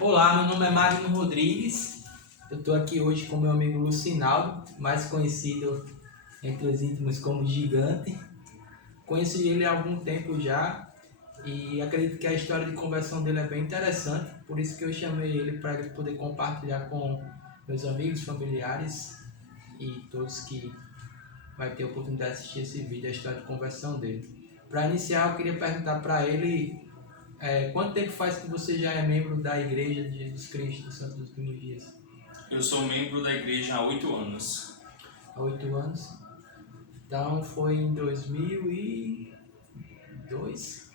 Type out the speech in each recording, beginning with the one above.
Olá, meu nome é Magno Rodrigues. Eu estou aqui hoje com meu amigo Lucinaldo, mais conhecido entre os íntimos como Gigante. Conheci ele há algum tempo já e acredito que a história de conversão dele é bem interessante, por isso que eu chamei ele para ele poder compartilhar com meus amigos, familiares e todos que vai ter a oportunidade de assistir esse vídeo, a história de conversão dele. Para iniciar, eu queria perguntar para ele quanto tempo faz que você já é membro da Igreja de Jesus Cristo, do Santo dos Últimos Dias? Eu sou membro da igreja há 8 anos. Há 8 anos. Então foi em 2002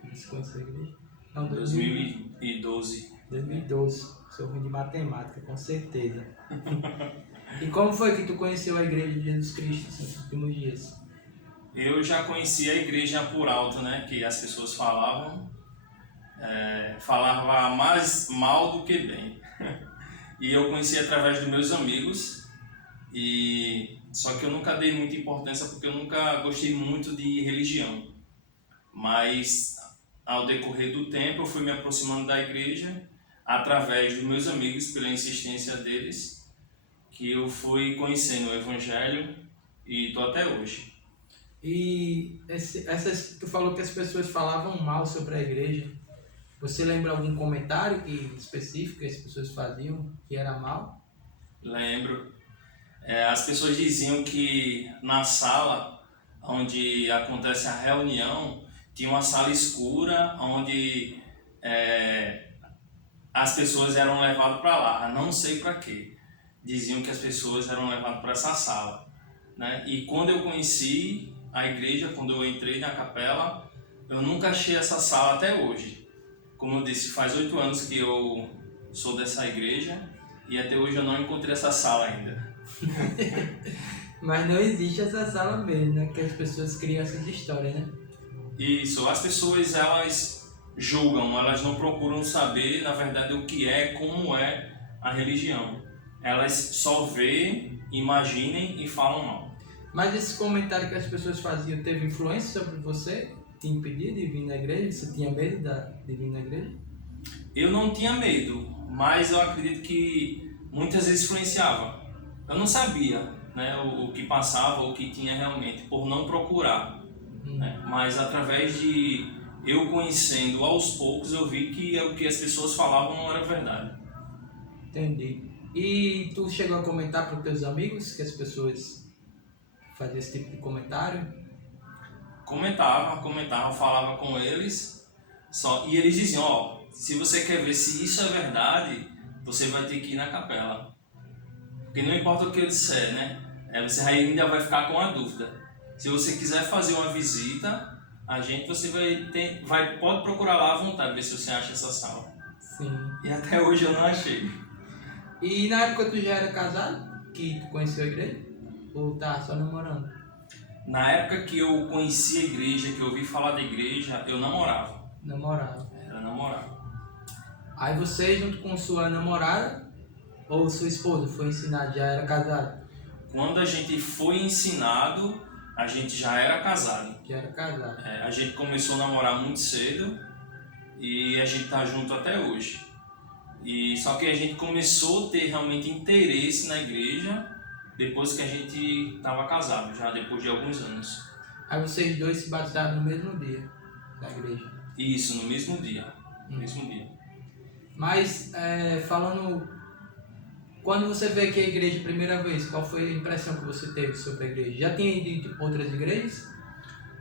que você conheceu a igreja? Não, 2012. 2012. Sou ruim de matemática, com certeza. E como foi que tu conheceu a Igreja de Jesus Cristo, do Santo dos Últimos Dias? Eu já conheci a igreja por alto, né? Que as pessoas falavam mais mal do que bem. E eu conheci através dos meus amigos, só que eu nunca dei muita importância porque eu nunca gostei muito de religião. Mas ao decorrer do tempo eu fui me aproximando da igreja através dos meus amigos, pela insistência deles, que eu fui conhecendo o evangelho e estou até hoje. E tu falou que as pessoas falavam mal sobre a igreja. Você lembra algum comentário específico que as pessoas faziam que era mal? Lembro. As pessoas diziam que na sala onde acontece a reunião tinha uma sala escura onde as pessoas eram levadas para lá, não sei para quê. Diziam que as pessoas eram levadas para essa sala, né? E quando eu conheci a igreja, quando eu entrei na capela, eu nunca achei essa sala até hoje. Como eu disse, faz 8 anos que eu sou dessa igreja e até hoje eu não encontrei essa sala ainda. Mas não existe essa sala mesmo, né? Que as pessoas criam essas histórias, né? Isso, as pessoas elas julgam, elas não procuram saber, na verdade, o que é, como é a religião. Elas só veem, imaginem e falam mal. Mas esse comentário que as pessoas faziam teve influência sobre você? Te impedia de vir na igreja? Você tinha medo de vir na igreja? Eu não tinha medo, mas eu acredito que muitas vezes influenciava. Eu não sabia, né, o que passava, o que tinha realmente, por não procurar. Né? Mas através de eu conhecendo aos poucos, eu vi que o que as pessoas falavam não era verdade. Entendi. E tu chegou a comentar para os teus amigos que as pessoas faziam esse tipo de comentário? Comentava, falava com eles, e eles diziam, ó, se você quer ver se isso é verdade, você vai ter que ir na capela. Porque não importa o que eu disser, né? Você ainda vai ficar com a dúvida. Se você quiser fazer uma visita, você pode procurar lá à vontade, ver se você acha essa sala. Sim. E até hoje eu não achei. E na época tu já era casado? Que tu conheceu a igreja? Ou tá só namorando? Na época que eu conheci a igreja, que eu ouvi falar da igreja, eu namorava. Namorava. Era namorado. Aí você, junto com sua namorada ou sua esposa, foi ensinado, já era casado? Quando a gente foi ensinado, a gente já era casado. Já era casado. A gente começou a namorar muito cedo e a gente tá junto até hoje. Só que a gente começou a ter realmente interesse na igreja depois que a gente estava casado, já depois de alguns anos. Aí vocês dois se batizaram no mesmo dia da igreja? Isso, no mesmo dia. No mesmo dia. Mas, falando, quando você veio aqui à igreja a primeira vez, qual foi a impressão que você teve sobre a igreja? Já tinha ido em outras igrejas?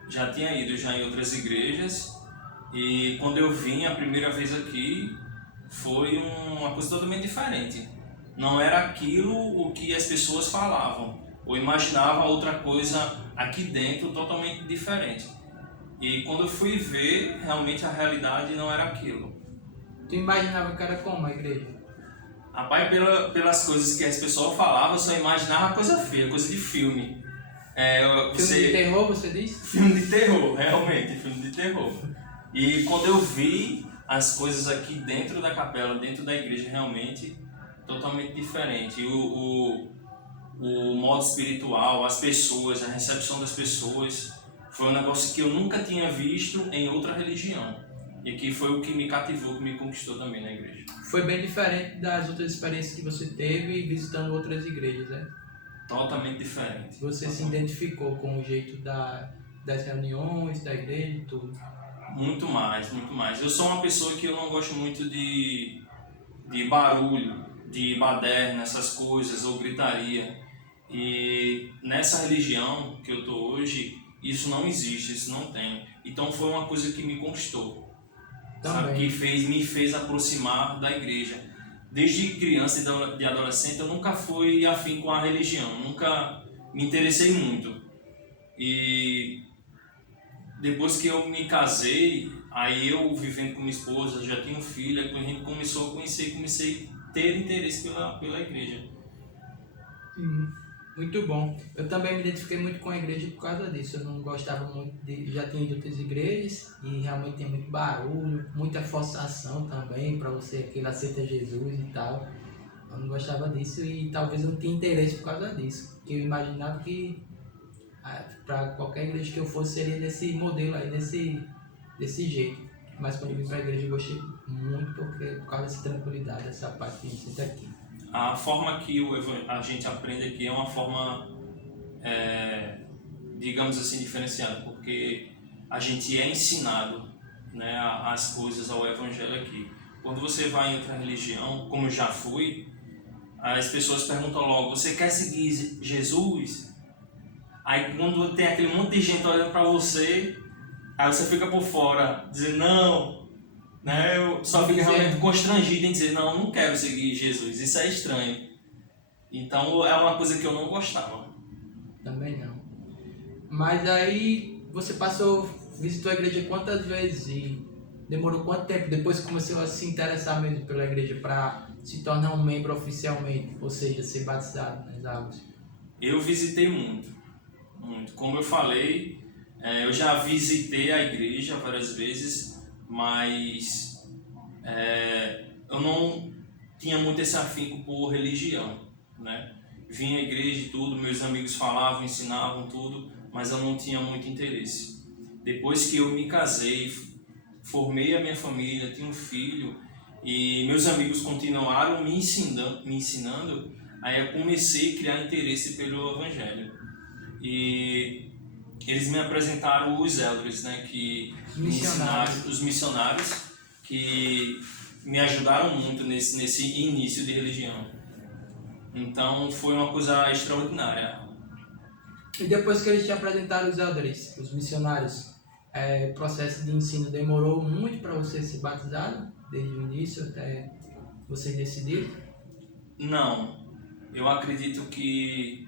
Já tinha ido em outras igrejas e quando eu vim a primeira vez aqui foi uma coisa totalmente diferente. Não era aquilo o que as pessoas falavam. Eu imaginava outra coisa aqui dentro totalmente diferente. E quando eu fui ver, realmente a realidade não era aquilo. Tu imaginava que era como a igreja? Rapaz, pelas coisas que as pessoas falavam, eu só imaginava coisa feia, coisa de filme. Filme de terror, você disse? Filme de terror, realmente, filme de terror. E quando eu vi as coisas aqui dentro da capela, dentro da igreja, realmente totalmente diferente. E o modo espiritual, as pessoas, a recepção das pessoas, foi um negócio que eu nunca tinha visto em outra religião. E aqui foi o que me cativou, que me conquistou também na igreja. Foi bem diferente das outras experiências que você teve visitando outras igrejas, né? Totalmente diferente. Você se identificou com o jeito das reuniões, da igreja e tudo? Muito mais, muito mais. Eu sou uma pessoa que eu não gosto muito de barulho, de baderna, essas coisas, ou gritaria. E nessa religião que eu tô hoje, isso não existe, isso não tem. Então foi uma coisa que me conquistou, sabe? Que me fez aproximar da igreja. Desde criança e de adolescente eu nunca fui afim com a religião, nunca me interessei muito. E depois que eu me casei, aí eu vivendo com minha esposa, já tinha um filho, aí a gente começou a conhecer, comecei a ter interesse pela igreja. Muito bom. Eu também me identifiquei muito com a igreja por causa disso. Eu não gostava muito já tinha ido outras igrejas e realmente tem muito barulho, muita forçação também para você que aceita Jesus e tal. Eu não gostava disso e talvez eu não tinha interesse por causa disso. Porque eu imaginava que para qualquer igreja que eu fosse seria desse modelo aí, desse jeito. Mas quando eu vim para a igreja eu gostei muito por causa dessa tranquilidade, dessa paz que a gente tem aqui. A forma que a gente aprende aqui é uma forma, digamos assim, diferenciada, porque a gente é ensinado, né, as coisas ao evangelho aqui. Quando você vai em outra religião, como eu já fui, as pessoas perguntam logo: você quer seguir Jesus? Aí quando tem aquele monte de gente olhando para você, aí você fica por fora, dizendo não, né? Eu só fico realmente constrangido em dizer não, não quero seguir Jesus, isso é estranho. Então é uma coisa que eu não gostava. Também não. Mas aí você visitou a igreja quantas vezes e demorou quanto tempo depois que começou a se interessar mesmo pela igreja para se tornar um membro oficialmente, ou seja, ser batizado nas águas? Eu visitei muito. Como eu falei, eu já visitei a igreja várias vezes, mas eu não tinha muito esse afinco por religião, né? Vinha à igreja e tudo, meus amigos falavam, ensinavam tudo, mas eu não tinha muito interesse. Depois que eu me casei, formei a minha família, tinha um filho e meus amigos continuaram me ensinando, aí eu comecei a criar interesse pelo evangelho. E eles me apresentaram os elders, né, que os missionários que me ajudaram muito nesse início de religião. Então foi uma coisa extraordinária. E depois que eles te apresentaram os elders, os missionários, o processo de ensino demorou muito para você ser batizado, desde o início até você decidir? Não, eu acredito que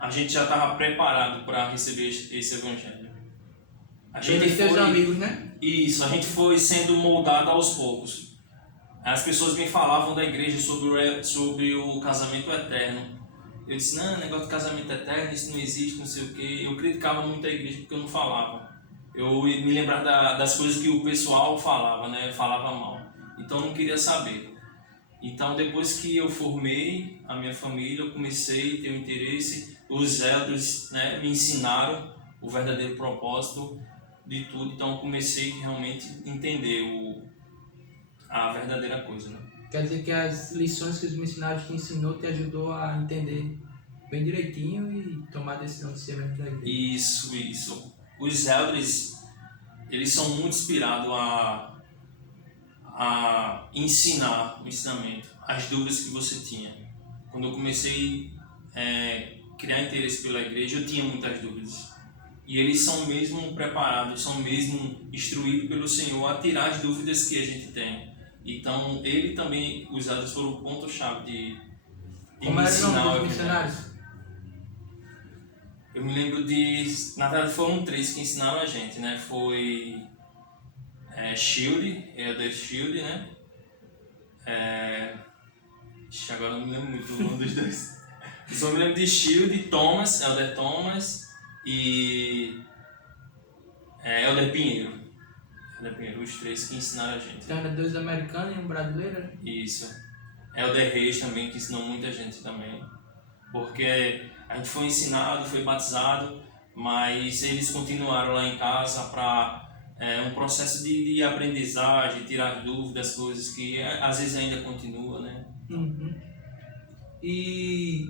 a gente já estava preparado para receber esse evangelho. A gente foi amigos, né? Isso, a gente foi sendo moldado aos poucos. As pessoas me falavam da igreja sobre o casamento eterno. Eu disse, não, negócio de casamento eterno, isso não existe, não sei o quê. Eu criticava muito a igreja porque eu não falava. Eu me lembrava das coisas que o pessoal falava, né? Falava mal. Então eu não queria saber. Então depois que eu formei a minha família, eu comecei a ter um interesse. Os elders, né, me ensinaram o verdadeiro propósito de tudo. Então eu comecei a realmente entender a verdadeira coisa, né? Quer dizer que as lições que os missionários te ensinou te ajudou a entender bem direitinho e tomar a decisão de ser membro da igreja. Isso. Os elders, eles são muito inspirados a ensinar o ensinamento, as dúvidas que você tinha. Quando eu comecei a criar interesse pela igreja, eu tinha muitas dúvidas. E eles são mesmo preparados, são mesmo instruídos pelo Senhor a tirar as dúvidas que a gente tem. Então, os elders foram o ponto-chave de Como era o nome dos missionários? Eu me lembro na verdade foram 3 que ensinaram a gente, né? Foi Elder Shield, né? Agora não me lembro muito o nome dos dois. Eu só me lembro de Shield, Elder Thomas e Elder Pinheiro. Os 3 que ensinaram a gente. Então era 2 americanos e um brasileiro, né? Isso. Elder Reis também, que ensinou muita gente também. Porque a gente foi ensinado, foi batizado, mas eles continuaram lá em casa para É um processo de aprendizagem, tirar dúvidas, coisas que às vezes ainda continua, né? Uhum. E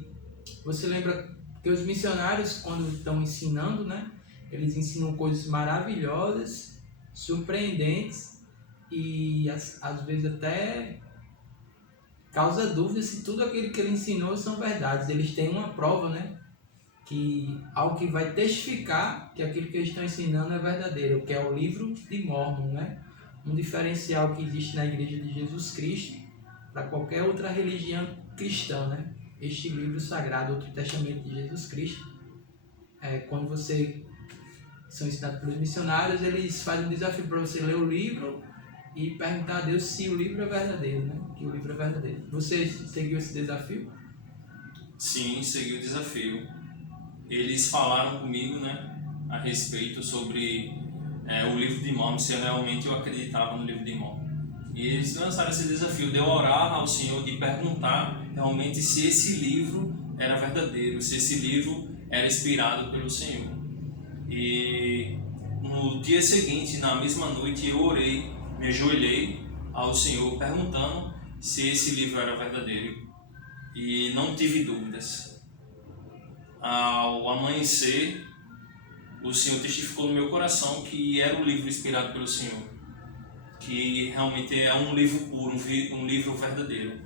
você lembra que os missionários, quando estão ensinando, né, eles ensinam coisas maravilhosas, surpreendentes e às vezes até causa dúvida se tudo aquilo que ele ensinou são verdades. Eles têm uma prova, né, que algo que vai testificar que aquilo que eles estão ensinando é verdadeiro, que é o livro de Mórmon, né? Um diferencial que existe na Igreja de Jesus Cristo para qualquer outra religião cristã, né? Este livro sagrado, Outro Testamento de Jesus Cristo, quando você são ensinados pelos missionários, eles fazem um desafio para você ler o livro e perguntar a Deus se o livro é verdadeiro, né? Que o livro é verdadeiro. Você seguiu esse desafio? Sim, segui o desafio. Eles falaram comigo, né, a respeito sobre o livro de Mórmon, se realmente eu acreditava no livro de Mórmon. E eles lançaram esse desafio de eu orar ao Senhor, de perguntar realmente se esse livro era verdadeiro, se esse livro era inspirado pelo Senhor. E no dia seguinte, na mesma noite, eu orei, me ajoelhei ao Senhor perguntando se esse livro era verdadeiro. E não tive dúvidas. Ao amanhecer, o Senhor testificou no meu coração que era um livro inspirado pelo Senhor, que realmente é um livro puro, um livro verdadeiro,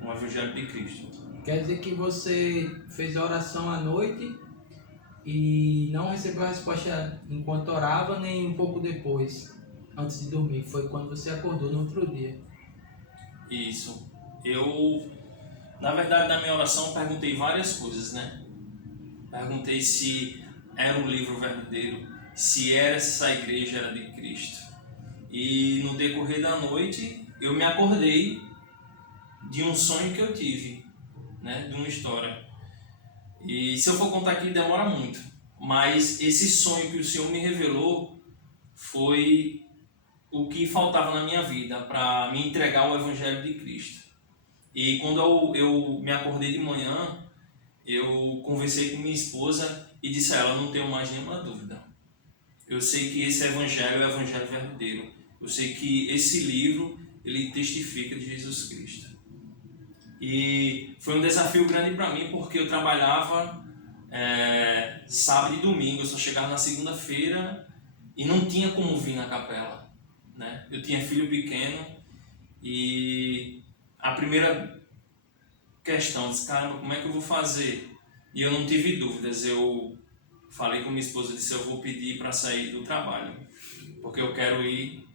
um Evangelho de Cristo. Quer dizer que você fez a oração à noite e não recebeu a resposta enquanto orava, nem um pouco depois, antes de dormir. Foi quando você acordou no outro dia. Isso. Eu, na verdade, na minha oração, perguntei várias coisas, né? Perguntei se era um livro verdadeiro, se essa igreja era de Cristo. E no decorrer da noite, eu me acordei de um sonho que eu tive, né? De uma história. E se eu for contar aqui, demora muito. Mas esse sonho que o Senhor me revelou foi o que faltava na minha vida para me entregar ao Evangelho de Cristo. E quando eu me acordei de manhã, eu conversei com minha esposa e disse a ela: não tenho mais nenhuma dúvida. Eu sei que esse Evangelho é o Evangelho verdadeiro. Eu sei que esse livro, ele testifica de Jesus Cristo. E foi um desafio grande para mim, porque eu trabalhava sábado e domingo, eu só chegava na segunda-feira e não tinha como vir na capela, né? Eu tinha filho pequeno e a primeira questão, disse: caramba, como é que eu vou fazer? E eu não tive dúvidas, eu falei com minha esposa, disse: eu vou pedir para sair do trabalho, porque eu quero ir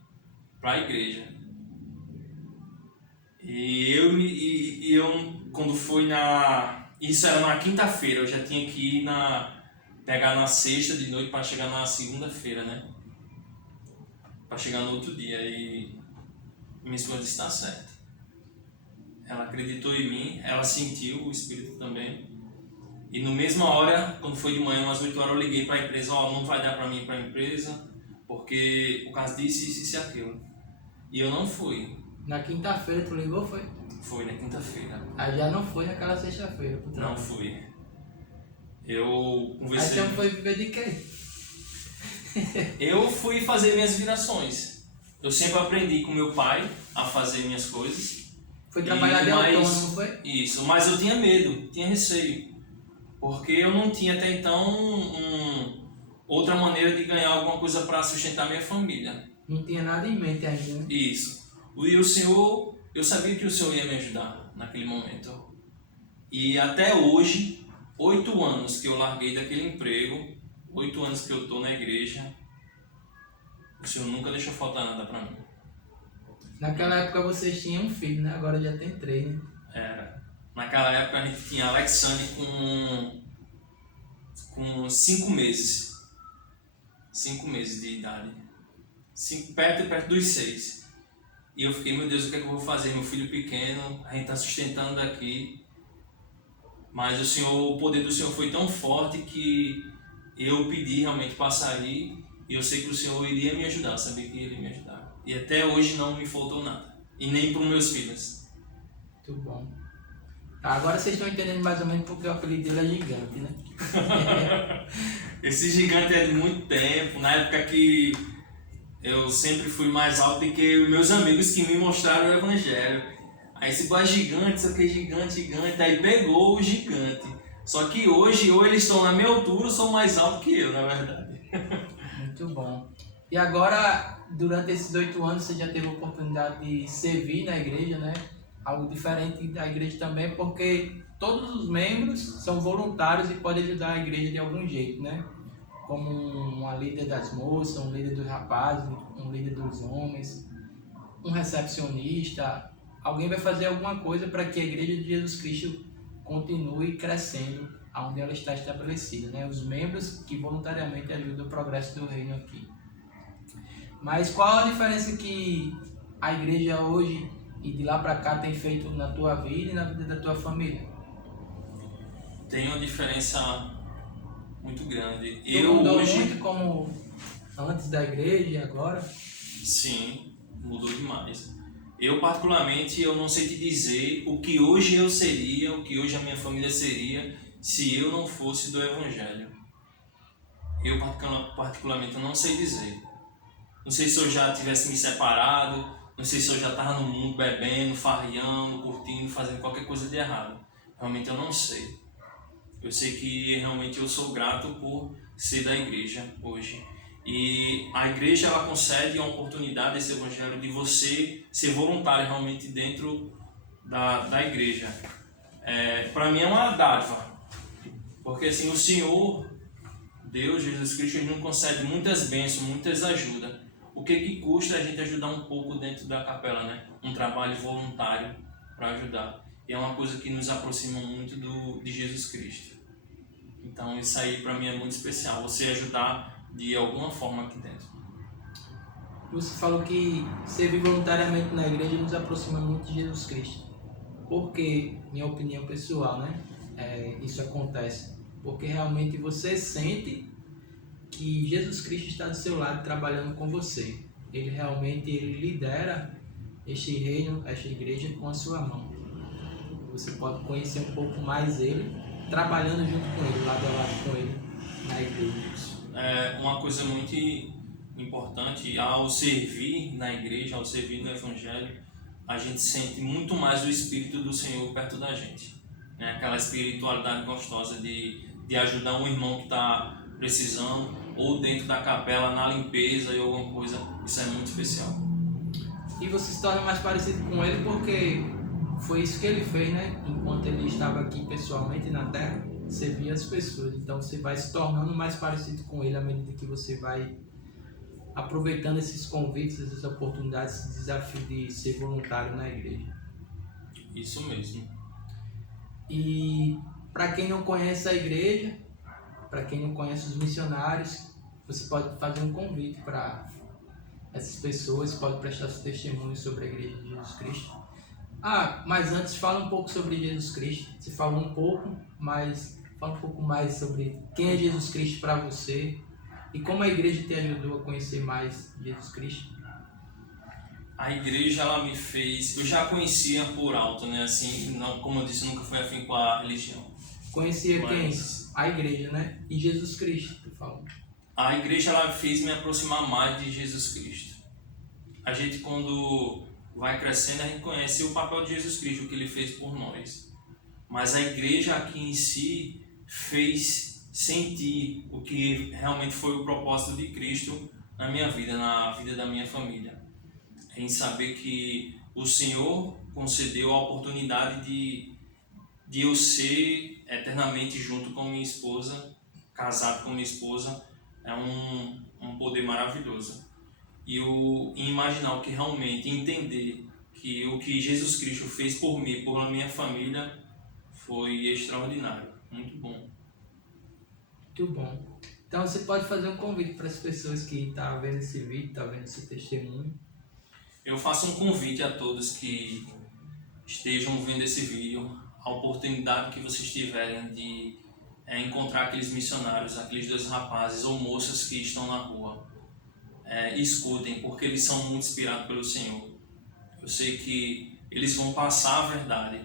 para a igreja. E eu quando foi isso era na quinta-feira, eu já tinha que ir pegar na sexta de noite para chegar na segunda-feira, né? Para chegar no outro dia. E minha esposa disse: está certo. Ela acreditou em mim, ela sentiu o Espírito também. E no mesma hora, quando foi de manhã, umas 8 horas, eu liguei para a empresa: não vai dar para mim ir para a empresa, porque por causa disso, isso e aquilo. E eu não fui. Na quinta-feira tu ligou, foi? Foi na quinta-feira. Aí já não foi naquela sexta-feira. Não fui. Eu conversei... Aí você foi viver de quê? Eu fui fazer minhas virações. Eu sempre aprendi com meu pai a fazer minhas coisas. Foi trabalhar de autônomo, não foi? Isso, mas eu tinha medo, tinha receio. Porque eu não tinha até então outra maneira de ganhar alguma coisa para sustentar minha família. Não tinha nada em mente ainda, né? Isso. E o Senhor, eu sabia que o Senhor ia me ajudar naquele momento. E até hoje, 8 anos que eu larguei daquele emprego, 8 anos que eu estou na igreja, o Senhor nunca deixou faltar nada para mim. Naquela época vocês tinham um filho, né? Agora já tem 3, né? Era. Naquela época a gente tinha Alexandre com 5 meses. 5 meses de idade. Perto dos 6. E eu fiquei: meu Deus, o que é que eu vou fazer? Meu filho pequeno, a gente está sustentando daqui. Mas o poder do Senhor foi tão forte que eu pedi realmente para sair. E eu sei que o Senhor iria me ajudar, sabia que ele ia me ajudar. E até hoje não me faltou nada. E nem para os meus filhos. Muito bom. Tá, agora vocês estão entendendo mais ou menos porque o apelido dele é Gigante, né? Esse gigante é de muito tempo. Na época que eu sempre fui mais alto do que meus amigos que me mostraram o evangelho. Aí esse boy é gigante, isso aqui é gigante, gigante, aí pegou o gigante. Só que hoje, ou eles estão na minha altura, ou são mais altos que eu, na verdade. Muito bom. E agora, durante esses 8 anos, você já teve a oportunidade de servir na igreja, né? Algo diferente da igreja também, porque todos os membros são voluntários e podem ajudar a igreja de algum jeito, né? Como uma líder das moças, um líder dos rapazes, um líder dos homens, um recepcionista. Alguém vai fazer alguma coisa para que a igreja de Jesus Cristo continue crescendo onde ela está estabelecida, né? Os membros que voluntariamente ajudam o progresso do reino aqui. Mas qual a diferença que a igreja hoje e de lá para cá tem feito na tua vida e na vida da tua família? Tem uma diferença muito grande. Tu mudou muito como antes da igreja e agora? Sim, mudou demais. Eu particularmente, eu não sei te dizer o que hoje eu seria, o que hoje a minha família seria, se eu não fosse do Evangelho. Eu particularmente não sei dizer. Não sei se eu já tivesse me separado, não sei se eu já estava no mundo bebendo, farreando, curtindo, fazendo qualquer coisa de errado. Realmente eu não sei. Eu sei que realmente eu sou grato por ser da igreja hoje. E a igreja, ela concede a oportunidade desse evangelho de você ser voluntário realmente dentro da igreja. Para mim é uma dádiva, porque assim, o Senhor, Deus, Jesus Cristo, Ele nos concede muitas bênçãos, muitas ajudas. O que custa a gente ajudar um pouco dentro da capela, né? Um trabalho voluntário para ajudar. E é uma coisa que nos aproxima muito de Jesus Cristo. Então isso aí para mim é muito especial, você ajudar de alguma forma aqui dentro. Você falou que servir voluntariamente na igreja nos aproxima muito de Jesus Cristo. Porque, minha opinião pessoal, né? Isso acontece. Porque realmente você sente que Jesus Cristo está do seu lado trabalhando com você. Ele realmente lidera este reino, esta igreja com a sua mão. Você pode conhecer um pouco mais ele, trabalhando junto com ele, lado a lado com ele, na igreja. Uma coisa muito importante, ao servir na igreja, ao servir no Evangelho, a gente sente muito mais o Espírito do Senhor perto da gente. Né? Aquela espiritualidade gostosa de ajudar um irmão que está precisando, ou dentro da capela, na limpeza e alguma coisa. Isso é muito especial. E você se torna mais parecido com ele porque foi isso que ele fez, né? Enquanto ele estava aqui pessoalmente na Terra, servia as pessoas. Então você vai se tornando mais parecido com ele à medida que você vai aproveitando esses convites, essas oportunidades, esse desafio de ser voluntário na igreja. Isso mesmo. E para quem não conhece a igreja, para quem não conhece os missionários, você pode fazer um convite para essas pessoas, pode prestar seu testemunho sobre a igreja de Jesus Cristo. Mas antes fala um pouco sobre Jesus Cristo. Você falou um pouco, mas fala um pouco mais sobre quem é Jesus Cristo para você e como a igreja te ajudou a conhecer mais Jesus Cristo. A igreja, ela me fez... Eu já conhecia por alto, né? Assim, não, como eu disse, nunca fui afim com a religião. Conhecia quem? A igreja, né? E Jesus Cristo, tu falou. A igreja, ela fez me aproximar mais de Jesus Cristo. A gente, quando vai crescendo, a gente conhece o papel de Jesus Cristo, o que Ele fez por nós. Mas a igreja aqui em si fez sentir o que realmente foi o propósito de Cristo na minha vida, na vida da minha família. Em saber que o Senhor concedeu a oportunidade de eu ser eternamente junto com minha esposa, casado com minha esposa, é um poder maravilhoso. E imaginar o que realmente, entender que o que Jesus Cristo fez por mim, por minha família, foi extraordinário, muito bom. Muito bom. Então você pode fazer um convite para as pessoas que estão vendo esse vídeo, estão vendo esse testemunho. Eu faço um convite a todos que estejam vendo esse vídeo, a oportunidade que vocês tiverem de encontrar aqueles missionários, aqueles 2 rapazes ou moças que estão na rua. Escutem, porque eles são muito inspirados pelo Senhor. Eu sei que eles vão passar a verdade.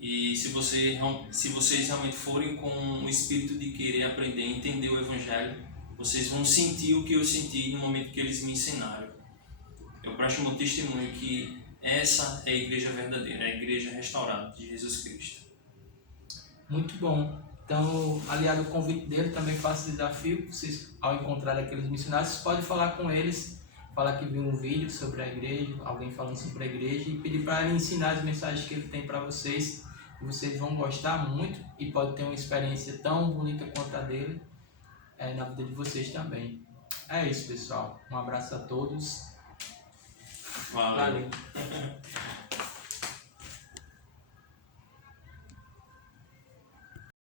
E se vocês realmente forem com o espírito de querer aprender, entender o Evangelho, vocês vão sentir o que eu senti no momento que eles me ensinaram. eu presto meu testemunho que essa é a igreja verdadeira, é a igreja restaurada de Jesus Cristo. Muito bom. Então, aliado ao convite dele, também faço desafio. Vocês, ao encontrar aqueles missionários, vocês podem falar com eles, falar que viu um vídeo sobre a igreja, alguém falando sobre a igreja, e pedir para ele ensinar as mensagens que ele tem para vocês. Vocês vão gostar muito e pode ter uma experiência tão bonita quanto a dele na vida de vocês também. É isso, pessoal. Um abraço a todos. Valeu. Valeu.